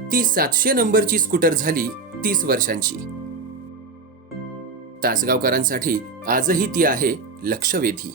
ती सातशे नंबरची स्कूटर झाली तीस वर्षांची. तासगावकरांसाठी आजही ती आहे लक्षवेधी.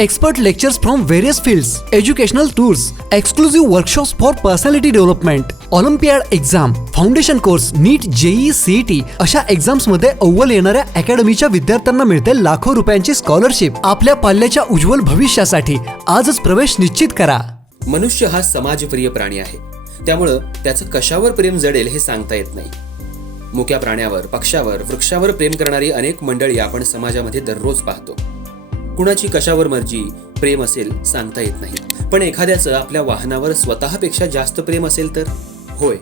Expert lectures from various fields, educational tours exclusive workshops for personality development, olympiad exam foundation course NEET JEE CET अशा एक्झाम्समध्ये अव्वल येणाऱ्या अकॅडमीच्या विद्यार्थ्यांना मिळते लाखो रुपयांची स्कॉलरशिप आपल्या पाल्याच्या उज्ज्वल भविष्यासाठी आजच प्रवेश निश्चित करा. मनुष्य हा समाजप्रिय प्राणी आहे. त्यामुळं त्याचं कशावर प्रेम जडेल हे सांगता येत नाही. मुक्या प्राण्यावर पक्षावर वृक्षावर प्रेम करणारी अनेक मंडळी आपण समाजामध्ये दररोज पाहतो. कुणाची कशावर मर्जी प्रेम असेल सांगता येत नाही. पण एखाद्याचं आपल्या वाहनावर स्वतःपेक्षा जास्त प्रेम असेल तर? होय.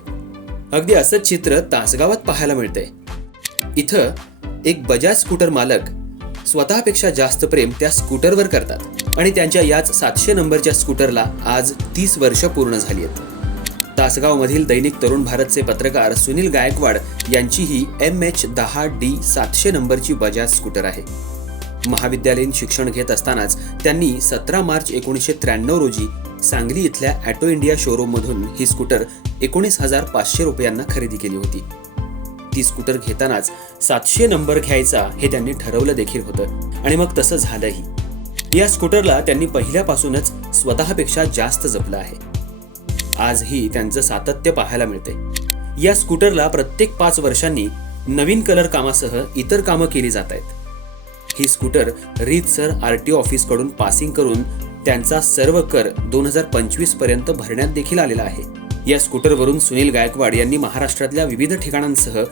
अगदी असंच चित्र तासगावात पाहायला मिळतंय. इथं एक बजाज स्कूटर मालक स्वतःपेक्षा जास्त प्रेम त्या स्कूटरवर करतात आणि त्यांच्या याच सातशे नंबरच्या स्कूटरला आज तीस वर्ष पूर्ण झाली आहेत. तासगावमधील दैनिक तरुण भारतचे पत्रकार सुनील गायकवाड यांची ही एम एच दहा डी सातशे नंबरची बजाज स्कूटर आहे. महाविद्यालयीन शिक्षण घेत असतानाच त्यांनी सतरा मार्च एकोणीसशे त्र्याण्णव रोजी सांगली इथल्या ॲटो इंडिया शोरूम मधून ही स्कूटर एकोणीस हजार पाचशे रुपयांना खरेदी केली होती. ती स्कूटर घेतानाच सातशे नंबर घ्यायचा हे त्यांनी ठरवलं देखील होतं आणि मग तसं झालंही. या स्कूटरला त्यांनी पहिल्यापासूनच स्वतःपेक्षा जास्त जपलं आहे. आजही त्यांचं सातत्य पाहायला मिळते या स्कूटरला प्रत्येक पाच वर्षांनी नवीन कलर कामासह इतर कामं केली जात आहेत. ही स्कूटर रीतसर आर टी ऑफिसकडून पासिंग करून त्यांचा सर्व कर दोन हजार पंचवीसपर्यंत भरण्यात देखील आलेला आहे. या स्कूटरवरून सुनील गायकवाड यांनी महाराष्ट्रातल्या विविध ठिकाणांसह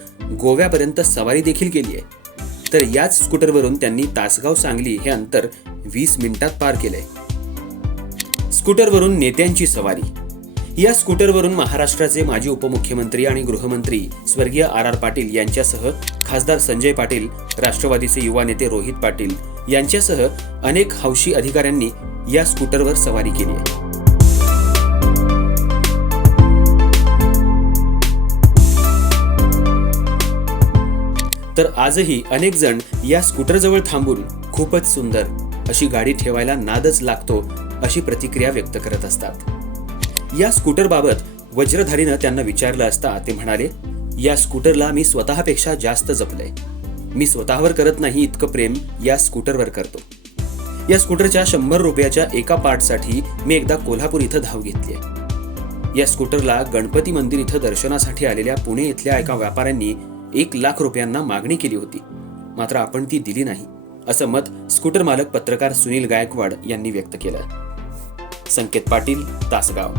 गोव्यापर्यंत सवारी देखील केली आहे. तर याच स्कूटरवरून त्यांनी तासगाव सांगली हे अंतर वीस मिनिटात पार केलंय. स्कूटरवरून नेत्यांची सवारी. या स्कूटरवरून महाराष्ट्राचे माजी उपमुख्यमंत्री आणि गृहमंत्री स्वर्गीय आर आर पाटील यांच्यासह खासदार संजय पाटील राष्ट्रवादीचे युवा नेते रोहित पाटील यांच्यासह अनेक हौशी अधिकाऱ्यांनी या स्कूटरवर सवारी केली आहे. तर आजही अनेक जण या स्कूटरजवळ थांबून खूपच सुंदर अशी गाडी ठेवायला नादच लागतो अशी प्रतिक्रिया व्यक्त करत असतात. या स्कूटरबाबत वज्रधारीनं त्यांना विचारलं असता ते म्हणाले या स्कूटरला मी स्वतःपेक्षा जास्त जपलंय. मी स्वतःवर करत नाही इतकं प्रेम या स्कूटरवर करतो. या स्कूटरच्या शंभर रुपयाच्या एका पार्टसाठी मी एकदा कोल्हापूर इथं धाव घेतली या स्कूटरला गणपती मंदिर इथं दर्शनासाठी आलेल्या पुणे इथल्या एका व्यापाऱ्यांनी एक लाख रुपयांना मागणी केली होती. मात्र आपण ती दिली नाही असं मत स्कूटर मालक पत्रकार सुनील गायकवाड यांनी व्यक्त केलं संकेत पाटील तासगाव.